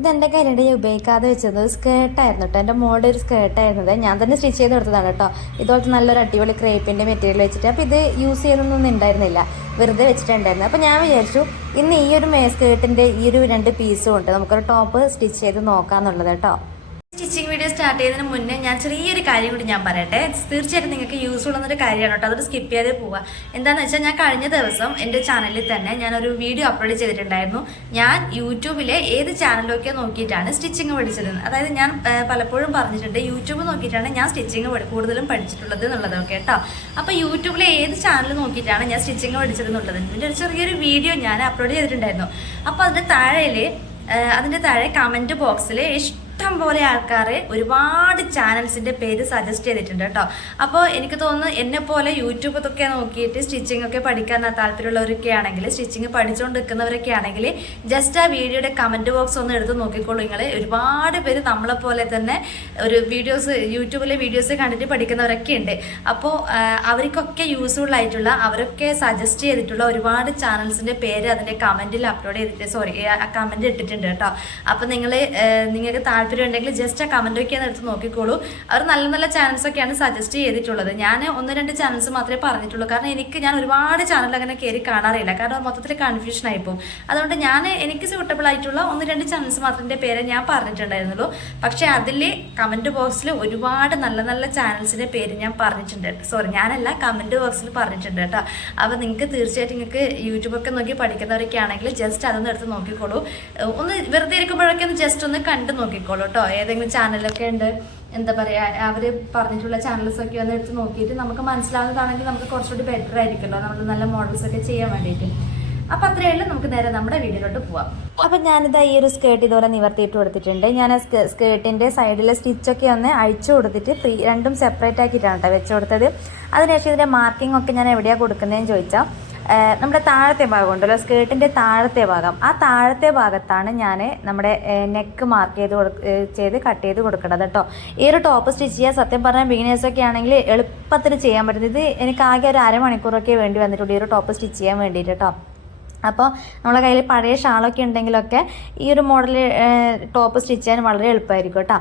ഇതെന്റെ കയ്യിലിടെ ഉപയോഗിക്കാതെ വെച്ചത് സ്കേർട്ടായിരുന്നു കേട്ടോ എന്റെ മോളുടെ ഒരു സ്കേർട്ടായിരുന്നത് ഞാൻ തന്നെ സ്റ്റിച്ച് ചെയ്ത് കൊടുത്തതാണ് കേട്ടോ ഇതുപോലത്തെ നല്ലൊരു അടിപൊളി ക്രേപ്പിന്റെ മെറ്റീരിയൽ വെച്ചിട്ട്. അപ്പോൾ ഇത് യൂസ് ചെയ്തൊന്നും ഉണ്ടായിരുന്നില്ല വെറുതെ വെച്ചിട്ടുണ്ടായിരുന്നു. അപ്പോൾ ഞാൻ വിചാരിച്ചു ഇന്ന് ഈ ഒരു മേ സ്കേർട്ടിന്റെ ഈ ഒരു രണ്ട് പീസും ഉണ്ട്. നമുക്കൊരു ടോപ്പ് സ്റ്റിച്ച് ചെയ്ത് നോക്കാമെന്നുള്ളത് കേട്ടോ സ്റ്റിച്ചിങ് വീഡിയോ സ്റ്റാർട്ട് ചെയ്യുന്നതിന് മുന്നേ ഞാൻ ചെറിയൊരു കാര്യം കൂടി ഞാൻ പറയട്ടെ. തീർച്ചയായിട്ടും നിങ്ങൾക്ക് യൂസ്ഫുൾ എന്നൊരു കാര്യമാണ് കേട്ടോ. അതൊരു സ്കിപ്പ് ചെയ്യാതെ പോവുക എന്താണെന്ന് വെച്ചാൽ ഞാൻ കഴിഞ്ഞ ദിവസം എന്റെ ചാനലിൽ തന്നെ ഞാനൊരു വീഡിയോ അപ്ലോഡ് ചെയ്തിട്ടുണ്ടായിരുന്നു. ഞാൻ യൂട്യൂബിലെ ഏത് ചാനലൊക്കെ നോക്കിയിട്ടാണ് സ്റ്റിച്ചിങ് പഠിച്ചത്. അതായത് ഞാൻ പലപ്പോഴും പറഞ്ഞിട്ടുണ്ട് യൂട്യൂബ് നോക്കിയിട്ടാണ് ഞാൻ സ്റ്റിച്ചിങ് കൂടുതലും പഠിച്ചിട്ടുള്ളത് എന്നുള്ളതൊക്കെ കേട്ടോ. അപ്പോൾ യൂട്യൂബിലെ ഏത് ചാനൽ നോക്കിയിട്ടാണ് ഞാൻ സ്റ്റിച്ചിങ് പഠിച്ചത് എന്നുള്ളത്? എന്റെ ഒരു ചെറിയൊരു വീഡിയോ ഞാൻ അപ്ലോഡ് ചെയ്തിട്ടുണ്ടായിരുന്നു. അപ്പോൾ അതിന്റെ താഴെയിൽ അതിന്റെ താഴെ കമന്റ് ബോക്സിൽ ഇഷ്ടം പോലെ ആൾക്കാർ ഒരുപാട് ചാനൽസിന്റെ പേര് സജസ്റ്റ് ചെയ്തിട്ടുണ്ട് കേട്ടോ. അപ്പോൾ എനിക്ക് തോന്നുന്നു എന്നെ പോലെ യൂട്യൂബ് ഇതൊക്കെ നോക്കിയിട്ട് സ്റ്റിച്ചിങ് ഒക്കെ പഠിക്കാൻ താല്പര്യമുള്ളവരൊക്കെ ആണെങ്കിൽ സ്റ്റിച്ചിങ് പഠിച്ചുകൊണ്ട് നിൽക്കുന്നവരൊക്കെ ആണെങ്കിൽ ജസ്റ്റ് ആ വീഡിയോയുടെ കമന്റ് ബോക്സ് ഒന്ന് എടുത്ത് നോക്കിക്കോളൂ നിങ്ങൾ ഒരുപാട് പേര് നമ്മളെ പോലെ തന്നെ ഒരു വീഡിയോസ് യൂട്യൂബിലെ വീഡിയോസ് കണ്ടിട്ട് പഠിക്കുന്നവരൊക്കെ ഉണ്ട്. അപ്പോൾ അവർക്കൊക്കെ യൂസ്ഫുൾ ആയിട്ടുള്ള അവരൊക്കെ സജസ്റ്റ് ചെയ്തിട്ടുള്ള ഒരുപാട് ചാനൽസിന്റെ പേര് അതിന്റെ കമന്റിൽ അപ്ലോഡ് ചെയ്തിട്ട് സോറി കമന്റ് ഇട്ടിട്ടുണ്ട് കേട്ടോ. അപ്പോൾ നിങ്ങൾ നിങ്ങൾക്ക് താല്പര്യം ഉണ്ടെങ്കിൽ ജസ്റ്റ് ആ കമന്റ് ഒക്കെ എടുത്ത് നോക്കിക്കോളൂ. അവർ നല്ല നല്ല ചാനൽസ് ഒക്കെയാണ് സജസ്റ്റ് ചെയ്തിട്ടുള്ളത്. ഞാൻ ഒന്ന് രണ്ട് ചാനൽസ് മാത്രമേ പറഞ്ഞിട്ടുള്ളൂ. കാരണം എനിക്ക് ഞാൻ ഒരുപാട് ചാനൽ അങ്ങനെ കയറി കാണാറില്ല. കാരണം മൊത്തത്തിൽ കൺഫ്യൂഷൻ ആയിപ്പോൾ അതുകൊണ്ട് ഞാൻ എനിക്ക് സ്യൂട്ടബിൾ ആയിട്ടുള്ള ഒന്ന് രണ്ട് ചാനൽസ് മാത്രത്തിന്റെ പേരെ ഞാൻ പറഞ്ഞിട്ടുണ്ടായിരുന്നുള്ളൂ. പക്ഷെ അതിൽ കമന്റ് ബോക്സിൽ ഒരുപാട് നല്ല നല്ല ചാനൽസിന്റെ പേര് ഞാൻ പറഞ്ഞിട്ടുണ്ട്. സോറി ഞാനല്ല കമന്റ് ബോക്സിൽ പറഞ്ഞിട്ടുണ്ട് കേട്ടോ. അപ്പോൾ നിങ്ങൾക്ക് തീർച്ചയായിട്ടും നിങ്ങൾക്ക് യൂട്യൂബൊക്കെ നോക്കി പഠിക്കുന്നവരൊക്കെ ആണെങ്കിൽ ജസ്റ്റ് അതൊന്ന് എടുത്ത് നോക്കിക്കോളൂ. ഒന്ന് വെറുതെ ഇരിക്കുമ്പോഴൊക്കെ ഒന്ന് ജസ്റ്റ് ഒന്ന് കണ്ടു നോക്കിക്കോളൂ. കേട്ടോ. ഏതെങ്കിലും ചാനലൊക്കെ ഉണ്ട്. എന്താ പറയുക അവർ പറഞ്ഞിട്ടുള്ള ചാനൽസ് ഒക്കെ ഒന്ന് എടുത്ത് നോക്കിയിട്ട് നമുക്ക് മനസ്സിലാവുന്നതാണെങ്കിൽ നമുക്ക് കുറച്ചുകൂടി ബെറ്റർ ആയിരിക്കുമല്ലോ നമ്മൾ നല്ല മോഡൽസ് ഒക്കെ ചെയ്യാൻ വേണ്ടിയിട്ട്. അപ്പം അത്രയല്ല നമുക്ക് നേരെ നമ്മുടെ വീഡിയോയിലോട്ട് പോവാം. അപ്പം ഞാനിതാ ഈ ഒരു സ്കേർട്ട് ഇതുപോലെ നിവർത്തിയിട്ട് കൊടുത്തിട്ടുണ്ട്. ഞാൻ ആ സ്കേർട്ടിന്റെ സൈഡിലെ സ്റ്റിച്ചൊക്കെ ഒന്ന് അഴിച്ചു കൊടുത്തിട്ട് ഫ്രീ രണ്ടും സെപ്പറേറ്റ് ആക്കിയിട്ടാണ് കേട്ടോ വെച്ച് കൊടുത്തത്. അതിനുശേഷം ഇതിന്റെ മാർക്കിംഗ് ഒക്കെ ഞാൻ എവിടെയാണ് കൊടുക്കുന്നതെന്ന് ചോദിച്ചാൽ നമ്മുടെ താഴത്തെ ഭാഗം ഉണ്ടല്ലോ സ്കേർട്ടിന്റെ താഴത്തെ ഭാഗം. ആ താഴത്തെ ഭാഗത്താണ് ഞാൻ നമ്മുടെ നെക്ക് മാർക്ക് ചെയ്ത് ചെയ്ത് കട്ട് ചെയ്ത് കൊടുക്കേണ്ടത് കേട്ടോ ഈ ഒരു ടോപ്പ് സ്റ്റിച്ച് ചെയ്യാൻ സത്യം പറഞ്ഞാൽ ബിഗിനേഴ്സൊക്കെ ആണെങ്കിൽ എളുപ്പത്തിൽ ചെയ്യാൻ പറ്റുന്നത് ഇത് എനിക്ക് ആകെ ഒരു അരമണിക്കൂറൊക്കെ വേണ്ടി വന്നിട്ടുണ്ട് ഈ ഒരു ടോപ്പ് സ്റ്റിച്ച് ചെയ്യാൻ വേണ്ടിയിട്ട് കേട്ടോ അപ്പോൾ നമ്മുടെ കയ്യിൽ പഴയ ഷാളൊക്കെ ഉണ്ടെങ്കിലൊക്കെ ഈ ഒരു മോഡൽ ടോപ്പ് സ്റ്റിച്ച് ചെയ്യാൻ വളരെ എളുപ്പമായിരിക്കും കേട്ടോ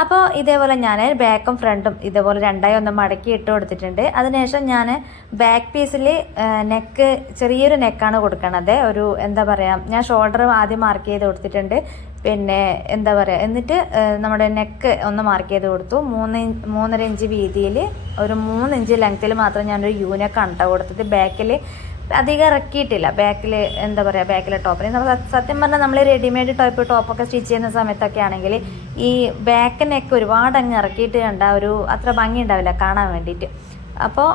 അപ്പോൾ ഇതേപോലെ ഞാൻ ബാക്കും ഫ്രണ്ടും ഇതേപോലെ രണ്ടായി ഒന്ന് മടക്കി ഇട്ട് കൊടുത്തിട്ടുണ്ട്. അതിനുശേഷം ഞാൻ ബാക്ക് പീസിൽ നെക്ക് ചെറിയൊരു നെക്കാണ് കൊടുക്കണത്. ഒരു എന്താ പറയുക ഞാൻ ഷോൾഡർ ആദ്യം മാർക്ക് ചെയ്ത് കൊടുത്തിട്ടുണ്ട്. പിന്നെ എന്താ പറയുക എന്നിട്ട് നമ്മുടെ നെക്ക് ഒന്ന് മാർക്ക് ചെയ്ത് കൊടുത്തു. മൂന്ന് മൂന്നര ഇഞ്ച് വീതിയിൽ ഒരു മൂന്ന് ഇഞ്ച് ലെങ്ത്തിൽ മാത്രം ഞാനൊരു യൂനെക്കാണ് കേട്ടോ കൊടുത്തത്. ബാക്കിൽ അധികം ഇറക്കിയിട്ടില്ല. ബാക്കിൽ എന്താ പറയുക ബാക്കിലെ ടോപ്പിന് നമ്മൾ സത്യം പറഞ്ഞാൽ നമ്മൾ റെഡിമെയ്ഡ് ടോപ്പ് ടോപ്പൊക്കെ സ്റ്റിച്ച് ചെയ്യുന്ന സമയത്തൊക്കെ ആണെങ്കിൽ ഈ ബാക്കിനൊക്കെ നെക്ക് ഒരുപാട് അങ്ങ് ഇറക്കിയിട്ട് കണ്ട ഒരു അത്ര ഭംഗി ഉണ്ടാവില്ല കാണാൻ വേണ്ടിയിട്ട്. അപ്പോൾ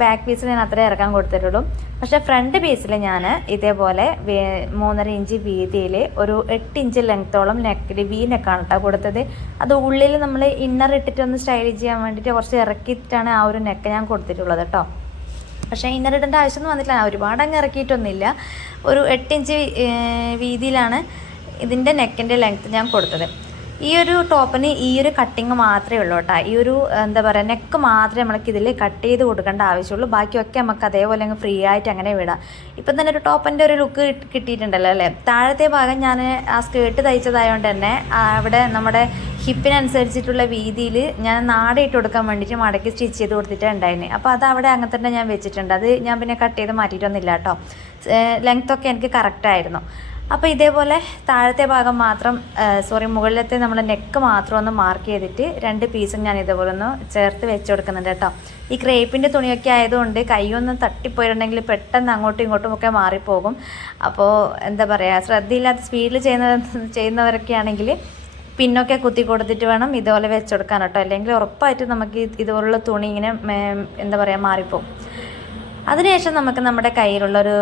ബാക്ക് പീസിൽ ഞാൻ അത്രേ ഇറക്കാൻ കൊടുത്തിട്ടുള്ളൂ. പക്ഷേ ഫ്രണ്ട് പീസിൽ ഞാൻ ഇതേപോലെ മൂന്നര ഇഞ്ച് വീതിയിൽ ഒരു എട്ട് ഇഞ്ച് ലെങ്ത്തോളം നെക്കിൽ വി നെക്കാണ് കേട്ടോ കൊടുത്തത്. അത് ഉള്ളിൽ നമ്മൾ ഇന്നർ ഇട്ടിട്ടൊന്ന് സ്റ്റൈൽ ചെയ്യാൻ വേണ്ടിയിട്ട് കുറച്ച് ഇറക്കിയിട്ടാണ് ആ ഒരു നെക്ക് ഞാൻ കൊടുത്തിട്ടുള്ളത് കേട്ടോ പക്ഷേ ഇന്നർ ഇടേണ്ട ആവശ്യമൊന്നും വന്നിട്ടില്ല. ഒരുപാട് അങ്ങ് ഇറക്കിയിട്ടൊന്നുമില്ല. ഒരു എട്ടിഞ്ച് വീതിയിലാണ് ഇതിന്റെ നെക്കിന്റെ ലെങ്ത്ത് ഞാൻ കൊടുത്തത്. ഈ ഒരു ടോപ്പിന് ഈ ഒരു കട്ടിങ് മാത്രമേ ഉള്ളൂ കേട്ടോ. ഈ ഒരു എന്താ പറയുക നെക്ക് മാത്രമേ നമ്മൾക്ക് ഇതിൽ കട്ട് ചെയ്ത് കൊടുക്കേണ്ട ആവശ്യമുള്ളൂ. ബാക്കിയൊക്കെ നമുക്ക് അതേപോലെ അങ്ങ് ഫ്രീ ആയിട്ട് അങ്ങനെ വിടാം. ഇപ്പം തന്നെ ഒരു ടോപ്പിന്റെ ഒരു ലുക്ക് കിട്ടിയിട്ടുണ്ടല്ലോ അല്ലേ? താഴത്തെ ഭാഗം ഞാൻ ആ സ്കേർട്ട് തയ്ച്ചതായതുകൊണ്ട് തന്നെ അവിടെ നമ്മുടെ ഹിപ്പിനനുസരിച്ചിട്ടുള്ള വീതിയിൽ ഞാൻ നാടയിട്ട് കൊടുക്കാൻ വേണ്ടിയിട്ട് മടക്കി സ്റ്റിച്ച് ചെയ്ത് കൊടുത്തിട്ടുണ്ടായിരുന്നു അപ്പോൾ അത് അവിടെ അങ്ങനെ തന്നെ ഞാൻ വെച്ചിട്ടുണ്ട്. അത് ഞാൻ പിന്നെ കട്ട് ചെയ്ത് മാറ്റിയിട്ടൊന്നുമില്ല കേട്ടോ. ലെങ്ത്തൊക്കെ എനിക്ക് കറക്റ്റായിരുന്നു അപ്പോൾ ഇതേപോലെ താഴത്തെ ഭാഗം മാത്രം സോറി മുകളിലത്തെ നമ്മൾ നെക്ക് മാത്രം ഒന്ന് മാർക്ക് ചെയ്തിട്ട് രണ്ട് പീസും ഞാൻ ഇതേപോലെ ഒന്ന് ചേർത്ത് വെച്ച് കൊടുക്കുന്നുണ്ട് കേട്ടോ. ഈ ക്രേപ്പിന്റെ തുണിയൊക്കെ ആയതുകൊണ്ട് കൈയൊന്ന് തട്ടിപ്പോയിട്ടുണ്ടെങ്കിൽ പെട്ടെന്ന് അങ്ങോട്ടും ഇങ്ങോട്ടും ഒക്കെ മാറിപ്പോകും. അപ്പോൾ എന്താ പറയുക ശ്രദ്ധയില്ലാത്ത സ്പീഡിൽ ചെയ്യുന്ന ചെയ്യുന്നവരൊക്കെ ആണെങ്കിൽ പിന്നൊക്കെ കുത്തി കൊടുത്തിട്ട് വേണം ഇതുപോലെ വെച്ച് കൊടുക്കാൻ കേട്ടോ. അല്ലെങ്കിൽ ഉറപ്പായിട്ട് നമുക്ക് ഇത് ഇതുപോലുള്ള തുണി ഇങ്ങനെ എന്താ പറയുക മാറിപ്പോകും. അതിനുശേഷം നമുക്ക് നമ്മുടെ കയ്യിലുള്ളൊരു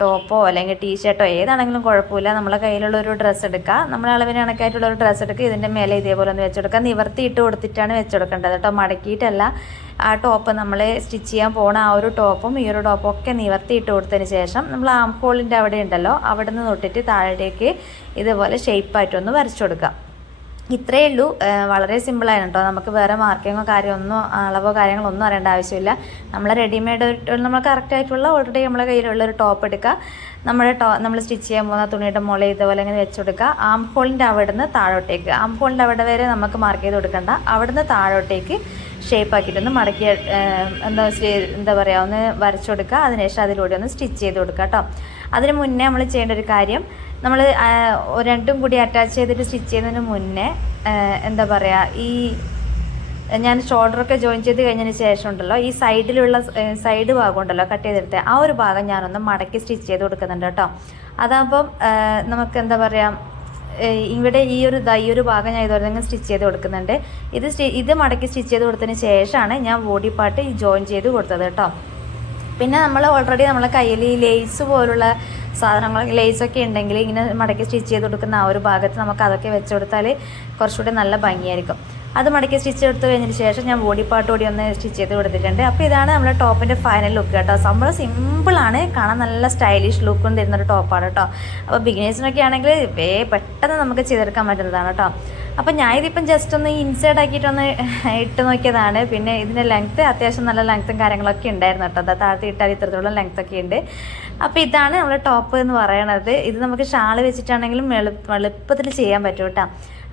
ടോപ്പോ അല്ലെങ്കിൽ ടീഷർട്ടോ ഏതാണെങ്കിലും കുഴപ്പമില്ല. നമ്മളെ കയ്യിലുള്ളൊരു ഡ്രസ്സ് എടുക്കുക നമ്മളെ അളവിന് കണക്കായിട്ടുള്ള ഒരു ഡ്രസ്സ് എടുക്കുക ഇതിന്റെ മേലെ ഇതേപോലെ ഒന്ന് വെച്ചെടുക്കുക നിവർത്തി ഇട്ട് കൊടുത്തിട്ടാണ് വെച്ചെടുക്കേണ്ടത് കേട്ടോ. മടക്കിയിട്ടല്ല. ആ ടോപ്പ് നമ്മൾ സ്റ്റിച്ച് ചെയ്യാൻ പോണ ആ ഒരു ടോപ്പും ഈ ഒരു ടോപ്പും ഒക്കെ നിവർത്തി ഇട്ട് കൊടുത്തതിന് ശേഷം നമ്മൾ ആം ഹോളിന്റെ അവിടെ ഉണ്ടല്ലോ. അവിടെ നിന്ന് തൊട്ടിട്ട് താഴേക്ക് ഇതുപോലെ ഷേപ്പായിട്ടൊന്ന് വരച്ചു കൊടുക്കുക ഇത്രയേ ഉള്ളൂ. വളരെ സിമ്പിളാണ് കേട്ടോ നമുക്ക് വേറെ മാർക്കിങ്ങോ കാര്യമൊന്നും അളവോ കാര്യങ്ങളോ ഒന്നും അറിയേണ്ട ആവശ്യമില്ല. നമ്മൾ റെഡിമെയ്ഡ് നമ്മൾ കറക്റ്റ് ആയിട്ടുള്ള ഓൾറെഡി നമ്മുടെ കയ്യിലുള്ള ഒരു ടോപ്പ് എടുക്കുക. നമ്മുടെ ടോ നമ്മൾ സ്റ്റിച്ച് ചെയ്യാൻ പോകുന്ന തുണിയുടെ മുള ഇതുപോലെ ഇങ്ങനെ വെച്ച് കൊടുക്കുക. ആം ഹോളിന്റെ അവിടുന്ന് താഴോട്ടേക്ക് ആം ഹോളിന്റെ അവിടെ വരെ നമുക്ക് മാർക്ക് ചെയ്ത് കൊടുക്കണ്ട. അവിടുന്ന് താഴോട്ടേക്ക് ഷേപ്പ് ആക്കിയിട്ടൊന്ന് മടക്കി എന്താ എന്താ പറയുക ഒന്ന് വരച്ചു കൊടുക്കുക. അതിനുശേഷം അതിലൂടെ ഒന്ന് സ്റ്റിച്ച് ചെയ്ത് കൊടുക്കുക കേട്ടോ അതിന് മുന്നേ നമ്മൾ ചെയ്യേണ്ട ഒരു കാര്യം നമ്മൾ രണ്ടും കൂടി അറ്റാച്ച് ചെയ്തിട്ട് സ്റ്റിച്ച് ചെയ്യുന്നതിന് മുന്നേ എന്താ പറയുക ഈ ഞാൻ ഷോൾഡറൊക്കെ ജോയിൻ ചെയ്ത് കഴിഞ്ഞതിന് ശേഷം ഉണ്ടല്ലോ ഈ സൈഡിലുള്ള സൈഡ് ഭാഗം ഉണ്ടല്ലോ കട്ട് ചെയ്തെടുത്ത് ആ ഒരു ഭാഗം ഞാനൊന്ന് മടക്കി സ്റ്റിച്ച് ചെയ്ത് കൊടുക്കുന്നുണ്ട് കേട്ടോ. അതാകുമ്പം നമുക്ക് എന്താ പറയുക ഇവിടെ ഈ ഒരു ഈ ഒരു ഭാഗം ഞാൻ ഇതുപോലെ തന്നെ സ്റ്റിച്ച് ചെയ്ത് കൊടുക്കുന്നുണ്ട്. ഇത് ഇത് മടക്കി സ്റ്റിച്ച് ചെയ്ത് കൊടുത്തതിന് ശേഷമാണ് ഞാൻ ബോഡി പാർട്ട് ജോയിൻ ചെയ്ത് കൊടുത്തത് കേട്ടോ. പിന്നെ നമ്മൾ ഓൾറെഡി നമ്മളെ കയ്യിൽ ഈ ലേസ് പോലുള്ള സാധനങ്ങൾ ലേസൊക്കെ ഉണ്ടെങ്കിൽ ഇങ്ങനെ മടക്കി സ്റ്റിച്ച് ചെയ്ത് കൊടുക്കുന്ന ആ ഒരു ഭാഗത്ത് നമുക്ക് അതൊക്കെ വെച്ച് കൊടുത്താൽ കുറച്ചുകൂടി നല്ല ഭംഗിയായിരിക്കും. അത് മടക്കി സ്റ്റിച്ച് എടുത്തു കഴിഞ്ഞതിന് ശേഷം ഞാൻ ബോഡി പാർട്ട് കൂടി ഒന്ന് സ്റ്റിച്ച് ചെയ്ത് കൊടുത്തിട്ടുണ്ട്. അപ്പോൾ ഇതാണ് നമ്മുടെ ടോപ്പിന്റെ ഫൈനൽ ലുക്ക് കേട്ടോ. സംഭവം സിമ്പിളാണ് കാണാൻ നല്ല സ്റ്റൈലിഷ് ലുക്കും തരുന്നൊരു ടോപ്പാണ് കേട്ടോ. അപ്പോൾ ബിഗിനേഴ്സിനൊക്കെ ആണെങ്കിൽ വേ പെട്ടെന്ന് നമുക്ക് ചെയ്തെടുക്കാൻ പറ്റുന്നതാണ് കേട്ടോ. അപ്പോൾ ഞാനിതിപ്പം ജസ്റ്റ് ഒന്ന് ഇൻസൈഡ് ആക്കിയിട്ടൊന്ന് ഇട്ട് നോക്കിയതാണ്. പിന്നെ ഇതിന്റെ ലെങ്ത്ത് അത്യാവശ്യം നല്ല ലെങ്ത്തും കാര്യങ്ങളൊക്കെ ഉണ്ടായിരുന്നു കേട്ടോ. അതാ താഴ്ത്തി ഇട്ടാൽ ഇത്രത്തോളം ലെങ്ത് ഒക്കെ ഉണ്ട്. അപ്പോൾ ഇതാണ് നമ്മുടെ ടോപ്പ് എന്ന് പറയണത്. ഇത് നമുക്ക് ഷാൾ വെച്ചിട്ടാണെങ്കിലും എളുപ്പ എളുപ്പത്തിൽ ചെയ്യാൻ പറ്റും കേട്ടോ.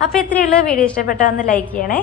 അപ്പോൾ ഇത്രയുള്ള വീഡിയോ ഇഷ്ടപ്പെട്ടാൽ ഒന്ന് ലൈക്ക് ചെയ്യണേ.